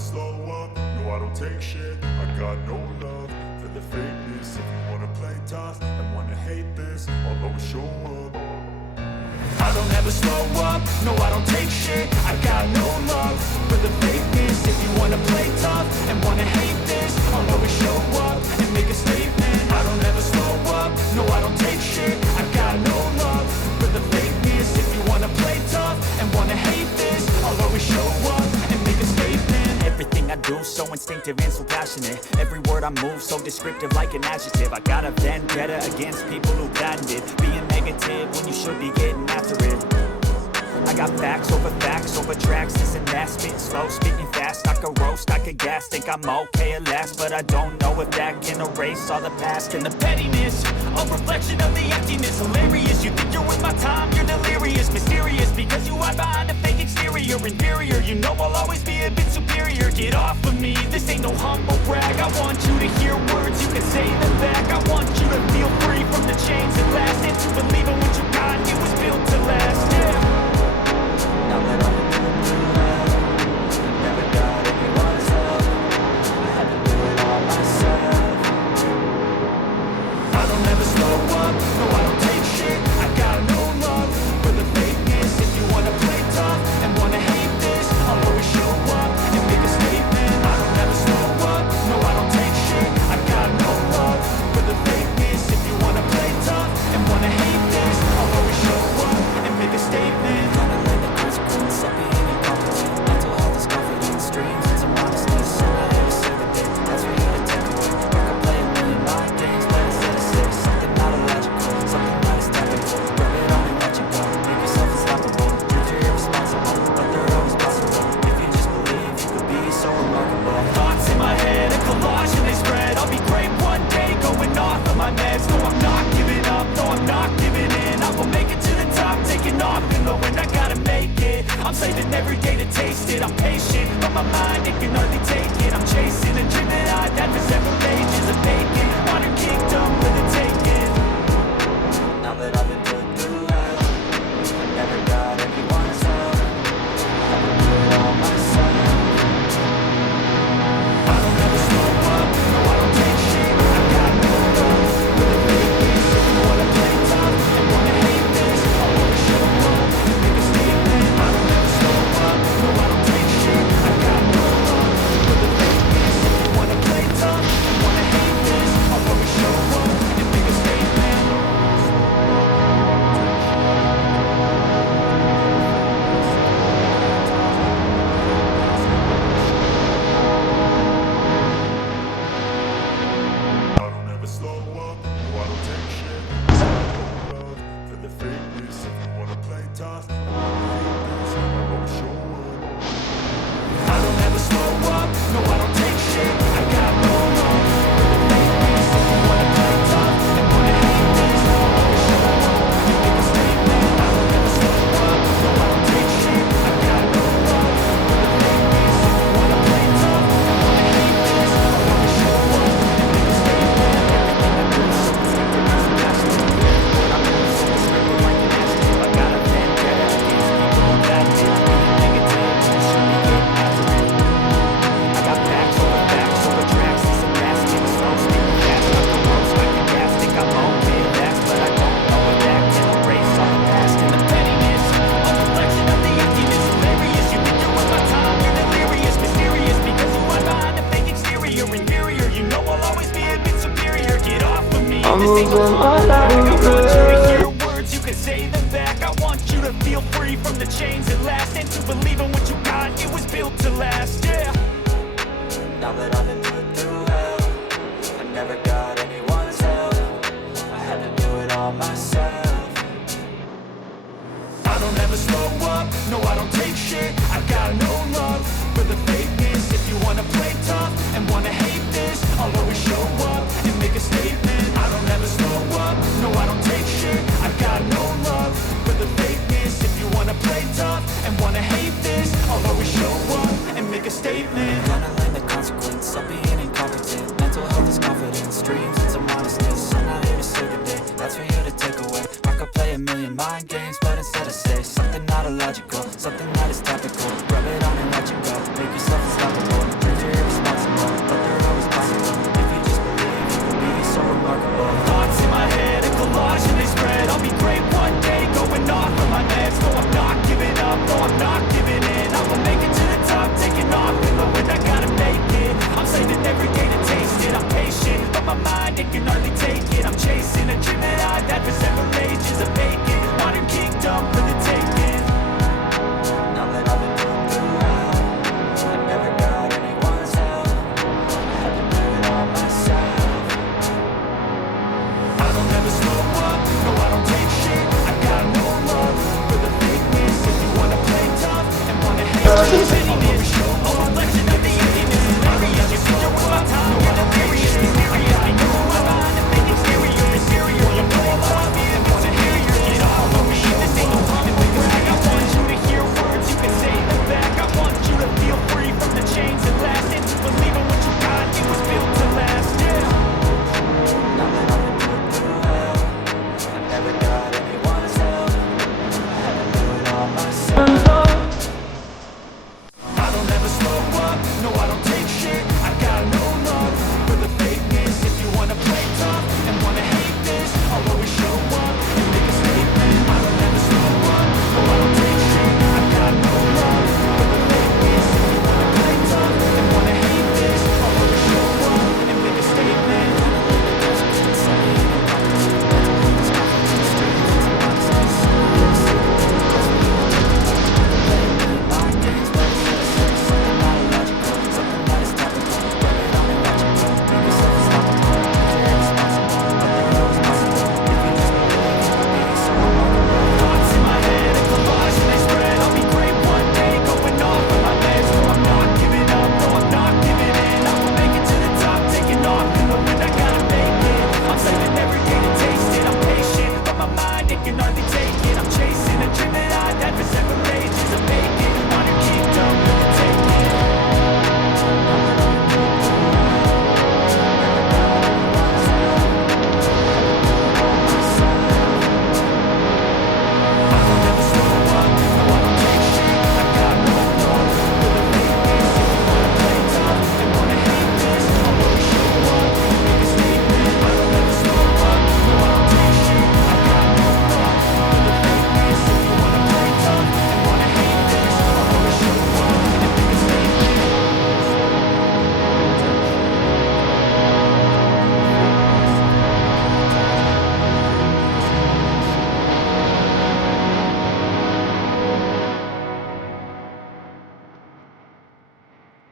slow up, no I don't take shit. I got no love for the fakeness. If you wanna play tough and wanna hate this, I'll always show up. I don't ever slow up, no I don't take shit. I got no love for the fakeness. If you wanna play tough and wanna hate this, I'll always show up and make a statement. I don't ever slow up, no I don't take shit. I got no love for the fakeness. If you wanna play tough and wanna hate this, I'll always show up and make a statement. Everything I do so instinctive and so passionate. Every word I move so descriptive like an adjective. I got a vendetta against people who patented being negative when you should be getting after it. I got facts over tracks, this and that. Spitting slow, speaking fast, I could roast, I could gas. Think I'm okay at last, but I don't know if that can erase all the past. And the pettiness, a reflection of the emptiness. Hilarious, you think you're with my time, you're delirious. Mysterious, because you hide behind a fake exterior. Inferior, you know I'll always be a bit superior. Get off of me, this ain't no humble brag. I want you to hear words, you can say them back. I want you to feel free from the chains that last, and to believe in what you got, it was built to last, yeah. Now that I'm in never got anyone's help. I had to do it all myself. I don't ever slow up, no I don't take shit. I got no love for the fakeness. If you wanna play tough and wanna hate this, I'll always show up and make a statement. I don't ever slow up, no I don't take shit. I got no love for the fakeness. If you wanna play tough and wanna hate this, I'll always show up and make a statement. Stop being incompetent. Mental health is confidence, dreams and some honestness. And I have a serve it there, that's for you to take away. You can play a million mind games, but instead of say something not illogical, something that is technical. Rub it on and let you go, make yourself unstoppable. Dreams are irresponsible, but they're always possible. If you just believe, you could be so remarkable. Thoughts in my head, a collage and they spread. I'll be great one day, going off of my meds. No, I'm not giving up, no, I'm not giving in. I will make it to the top, taking off in the wind. I gotta make it. I'm saving every day to taste it. I'm patient, but my mind, it can hardly take it. I'm chasing a dream that I've had for several ages of vacant. Modern kingdom with a taken. Now that I've been put through hell, I never got anyone's help. I had to do it all myself. I don't ever slow up, no I don't take shit. I got no love for the fakeness. If you wanna play tough and wanna hate this, I'll always show up and make a statement. I don't ever slow up, no I don't take shit. I got no love for the fakeness. If you wanna play tough and wanna hate this, I'll always show up and make a statement. I don't ever slow up, no I don't take shit. I got no love for the fakeness. If you wanna play tough and wanna hate this, I'll always show up. I don't ever slow up, no I don't take shit. I got no love for the fakeness. If you wanna play tough and wanna hate this, I'll always show up and make a statement. I don't ever slow up, no I don't take shit. I got no love for the fakeness. If you wanna play tough and wanna hate this, I'll always show up and make a statement. Everything I do is so instinctive and so passionate. Every word I move so descriptive like an adjective. I got a vendetta against people who patented being negative when you should be getting after it. I got facts over tracks, this and that. Spitting slow, speaking fast, I can roast, I can gas. Think I'm okay at last, but I don't know if that can erase all the past. And the pettiness, a reflection of the emptiness. Hilarious, you think you're worth my time, you're delirious. Mysterious, because you hide behind a fake exterior. Inferior, you know I'll always be a bit superior. Get off of me, this ain't no humble brag. I want you to hear words, you can say them back. I want you to feel free from the chains that last, and to believe in what you got, it was built to last, yeah. Now that I've been put through hell, I never got anyone's help. I had to do it all myself. I don't ever slow up, no I don't take shit. I got no love for the fakeness. If you wanna play tough and wanna hate this, I'll always show up and make a statement. I don't ever slow up, no I don't take shit. I got no love for the fakeness. If you wanna play tough and wanna hate this, I'll always show up and make a statement.